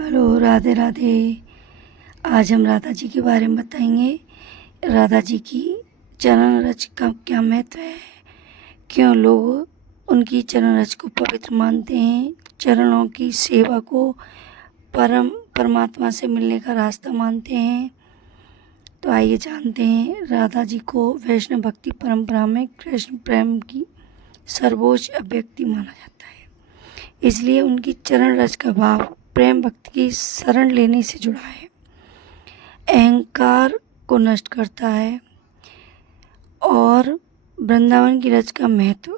Hello, Radhe Radhe. आज हम राधा जी के बारे में बताएंगे। राधा जी की चरण रज का क्या महत्व है, क्यों लोग उनकी चरण रज को पवित्र मानते हैं, चरणों की सेवा को परमात्मा से मिलने का रास्ता मानते हैं। तो आइए जानते हैं। राधा जी को वैष्णव भक्ति परंपरा में कृष्ण प्रेम की सर्वोच्च अभिव्यक्ति माना जाता है। इसलिए उनकी चरण रज का भाव प्रेम भक्ति की शरण लेने से जुड़ा है, अहंकार को नष्ट करता है। और वृंदावन की रज का महत्व,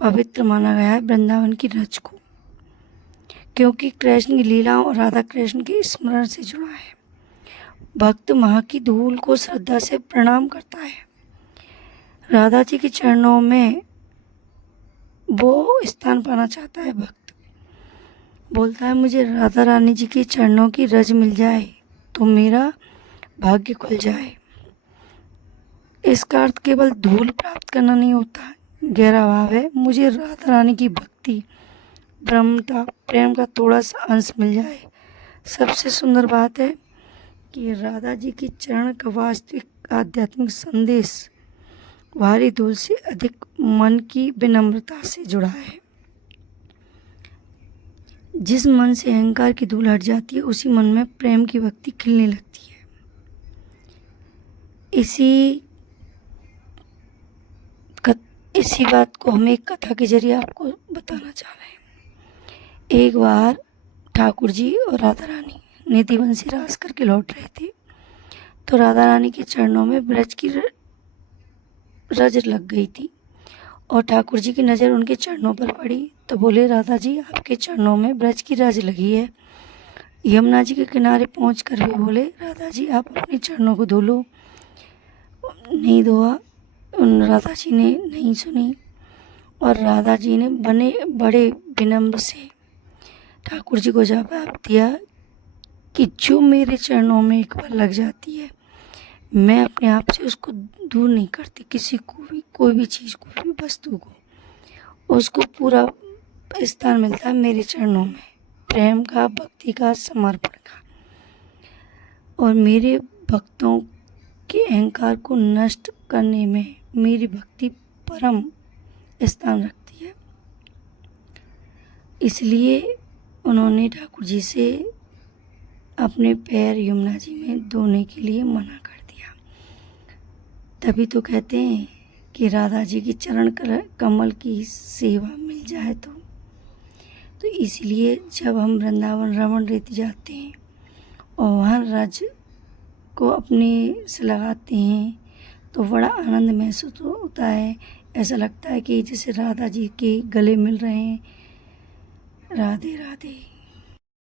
पवित्र माना गया है वृंदावन की रज को, क्योंकि कृष्ण की लीलाओं और राधा कृष्ण के स्मरण से जुड़ा है। भक्त वहाँ की धूल को श्रद्धा से प्रणाम करता है। राधा जी के चरणों में वो स्थान पाना चाहता है। भक्त बोलता है, मुझे राधा रानी जी के चरणों की रज मिल जाए तो मेरा भाग्य खुल जाए। इसका अर्थ केवल धूल प्राप्त करना नहीं होता, गहरा भाव है, मुझे राधा रानी की भक्ति, ब्रह्मता, प्रेम का थोड़ा सा अंश मिल जाए। सबसे सुंदर बात है कि राधा जी की चरण का वास्तविक आध्यात्मिक संदेश भारी धूल से अधिक मन की विनम्रता से जुड़ा है। जिस मन से अहंकार की धूल हट जाती है, उसी मन में प्रेम की भक्ति खिलने लगती है। इसी बात को हम एक कथा के जरिए आपको बताना चाह रहे हैं। एक बार ठाकुर जी और राधा रानी निधिवन से रास करके लौट रहे थे, तो राधा रानी के चरणों में ब्रज की रज लग गई थी और ठाकुर जी की नज़र उनके चरणों पर पड़ी। तो बोले, राधा जी, आपके चरणों में ब्रज की रज लगी है। यमुना जी के किनारे पहुँच कर वे बोले, राधा जी, आप अपने चरणों को धो लो। नहीं धोआ। उन राधा जी ने नहीं सुनी और राधा जी ने बड़े विनम्र से ठाकुर जी को जवाब दिया कि जो मेरे चरणों में एक बार लग जाती है, मैं अपने आप से उसको दूर नहीं करती। किसी को भी, कोई भी चीज़ को, कोई भी वस्तु को, उसको पूरा स्थान मिलता है मेरे चरणों में, प्रेम का, भक्ति का, समर्पण का। और मेरे भक्तों के अहंकार को नष्ट करने में मेरी भक्ति परम स्थान रखती है। इसलिए उन्होंने ठाकुर जी से अपने पैर यमुना जी में धोने के लिए मना कर दिया। तभी तो कहते हैं कि राधा जी की चरण कमल की सेवा मिल जाए तो इसलिए जब हम वृंदावन रमण रीति जाते हैं और वहाँ रज को अपने से लगाते हैं तो बड़ा आनंद महसूस होता है। ऐसा लगता है कि जैसे राधा जी के गले मिल रहे हैं। राधे राधे।